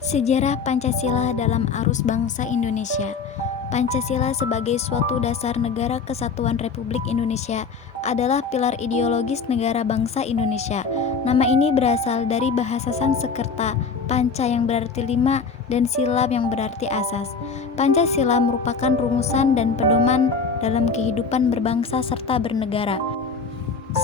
Sejarah Pancasila dalam arus bangsa Indonesia. Pancasila sebagai suatu dasar negara kesatuan Republik Indonesia adalah pilar ideologis negara bangsa Indonesia. Nama ini berasal dari bahasa Sanskerta, panca yang berarti lima dan silab yang berarti asas. Pancasila merupakan rumusan dan pedoman dalam kehidupan berbangsa serta bernegara.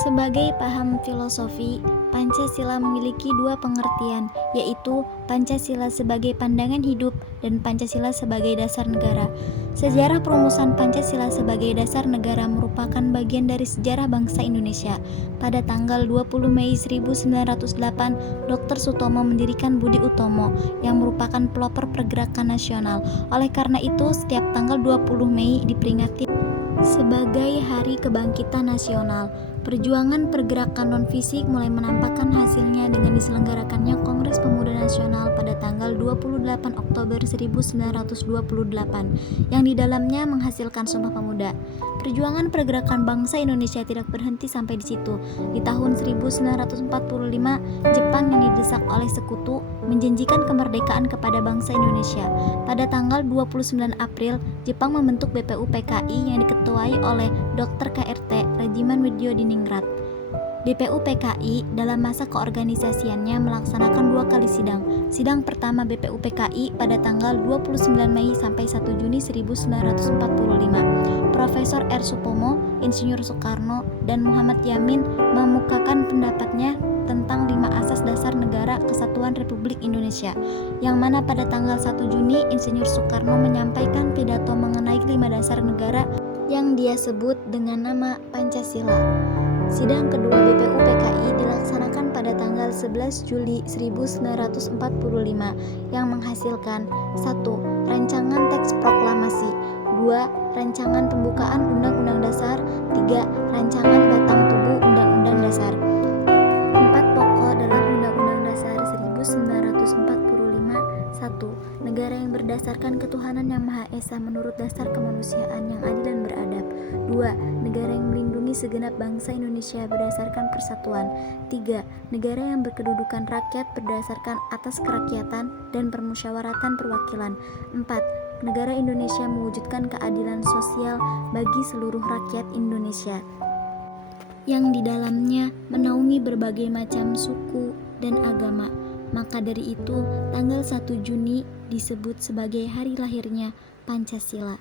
Sebagai paham filosofi, Pancasila memiliki dua pengertian, yaitu Pancasila sebagai pandangan hidup dan Pancasila sebagai dasar negara. Sejarah perumusan Pancasila sebagai dasar negara merupakan bagian dari sejarah bangsa Indonesia. Pada tanggal 20 Mei 1908, Dr. Sutomo mendirikan Budi Utomo yang merupakan pelopor pergerakan nasional. Oleh karena itu, setiap tanggal 20 Mei diperingati sebagai Hari Kebangkitan Nasional. Perjuangan pergerakan non-fisik mulai menampakkan hasilnya dengan diselenggarakannya Kongres Pemuda Nasional pada tanggal 28 Oktober 1928 yang di dalamnya menghasilkan Sumpah Pemuda. Perjuangan pergerakan bangsa Indonesia tidak berhenti sampai di situ. Di tahun 1945, Jepang yang didesak oleh sekutu menjanjikan kemerdekaan kepada bangsa Indonesia. Pada tanggal 29 April, Jepang membentuk BPU PKI yang diketuai oleh Dr. KRT Rajiman Widyo Diningrat. BPU PKI dalam masa keorganisasiannya melaksanakan dua kali sidang. Sidang pertama BPU PKI pada tanggal 29 Mei sampai 1 Juni 1945. Profesor R. Supomo, Insinyur Soekarno, dan Muhammad Yamin memukakan pendapatnya tentang 5 asas dasar negara kesatuan Republik Indonesia, yang mana pada tanggal 1 Juni Insinyur Soekarno menyampaikan pidato mengenai 5 dasar negara yang dia sebut dengan nama Pancasila. Sidang kedua BPU PKI dilaksanakan pada tanggal 11 Juli 1945 yang menghasilkan 1. Rancangan teks proklamasi, 2. Rancangan pembukaan Undang-Undang Dasar, 3. Rancangan batang tubuh Undang-Undang Dasar. 4 pokok dalam Undang-Undang Dasar 1945. 1. Negara yang berdasarkan ketuhanan yang Maha Esa menurut dasar kemanusiaan yang adil dan beradab. 2. Negara yang melindungi segenap bangsa Indonesia berdasarkan persatuan. 3. Negara yang berkedudukan rakyat berdasarkan atas kerakyatan dan permusyawaratan perwakilan. 4. Negara Indonesia mewujudkan keadilan sosial bagi seluruh rakyat Indonesia, yang di dalamnya menaungi berbagai macam suku dan agama. Maka dari itu, tanggal 1 Juni disebut sebagai hari lahirnya Pancasila.